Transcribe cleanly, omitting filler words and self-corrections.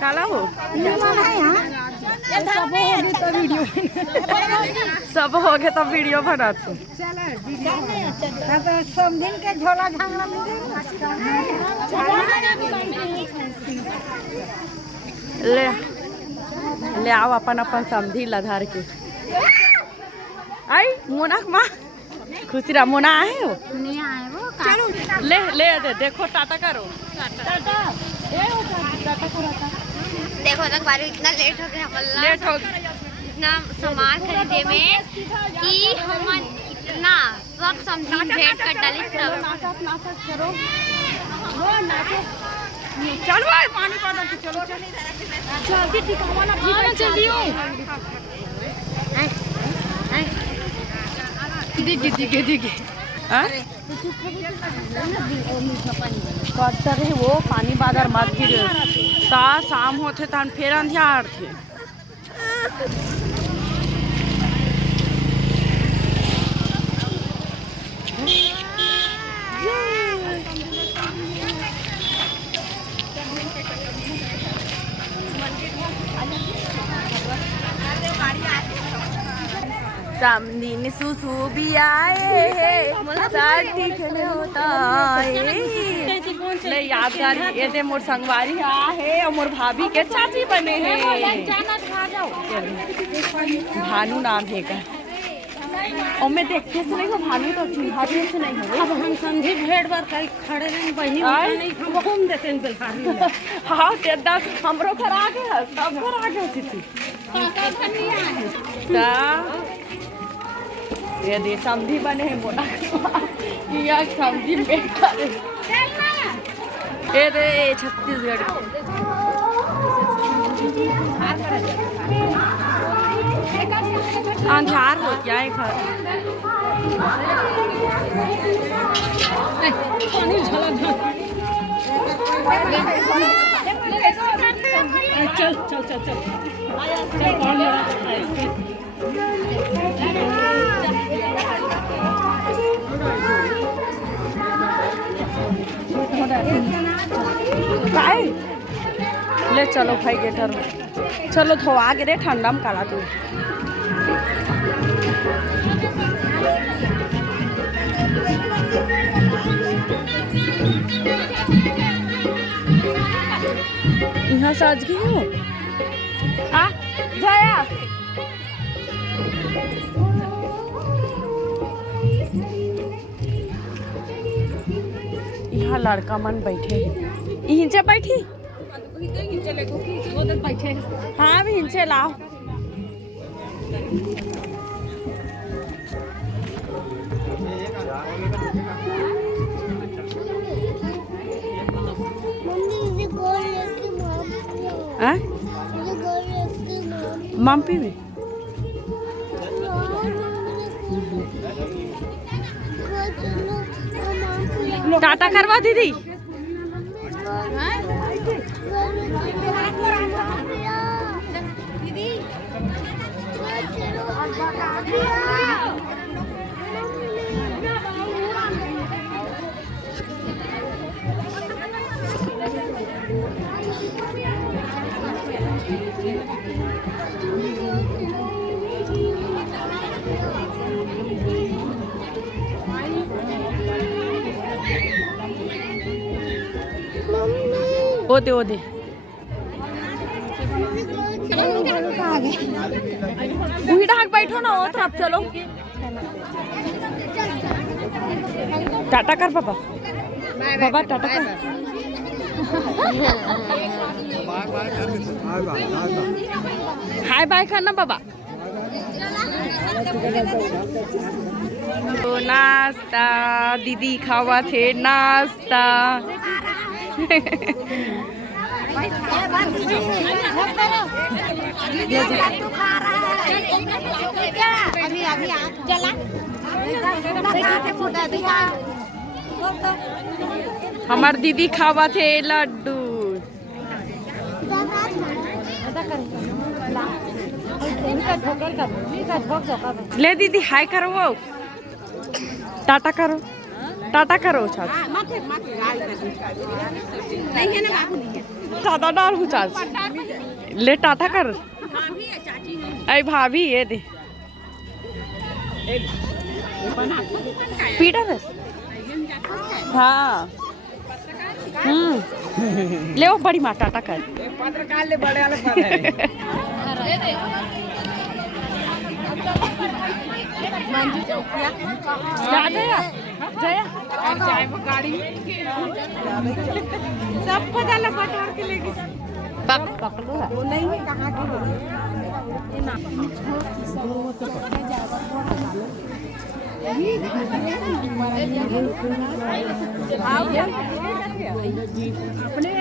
काला हो सब हो गए तब वीडियो बना तू ले ले आओ अपन अपन समझी लधार के आई मोना माँ खुशी रा मोना आए हो नहीं आए वो चलो ले ले दे देखो टाटा करो टाटा देखो तक बारी इतना लेट हो गया लेट हो इतना सामान खरीदे में कि हम इतना सब समझी भेंट कर डाली सब नाटक करो वो नाटक चलो भाई पानी पा दो चलो जल्दी ठिकाना ना जल्दी हो दिखे कत्तर है वो पानी बादर मत गिरे ता शाम होते तन फिर अंधियार थे सामने सुसु भी आए है होता है यादगार ये दे मोर संगवारी है और मोर भाभी के चाची बने हैं भानु नाम है का और मैं देखते से नहीं हो भानु तो भाभी से नहीं हो अब हम समझे भेड़ बार कहीं खड़े नहीं बही नहीं हम घूम देते हैं बिलहारी में हाँ तेरा हमरो घर आ गया सब घर आ गया थी ये दे समझी बने हैं मोना या समझी बेटा ये दे छत्तीसगढ़ अंधार हो गया है घर पानी झलक चल चल चल चल ले चलो भाई गेटर चलो थो आगे रे ठंडा में काला तू यहाँ साज गई हो आ जाया यहाँ लड़का मन बैठे यहीं से बैठी हाँ अभी इनसे लाओ मम्पी में टाटा करवा दीदी ओदे ओदे वही ढाक बैठो ना वो तरफ चलो टाटा कर पापा बाबा टाटा कर हाय बाय करना बाबा तो नाश्ता दीदी खावा थे नाश्ता अभी अभी चला हमार दीदी खावा थे लड्डू ले दीदी हाय करो वो टाटा करो टाटा करो नहीं है ना बाबू नहीं है ज्यादा डाल हूँ चार्ज ले टाटा कर अरे भाभी ये दे पीटर हाँ ले वो बड़ी माँ टाटा कर सबको डाला बटोर के लेके अपने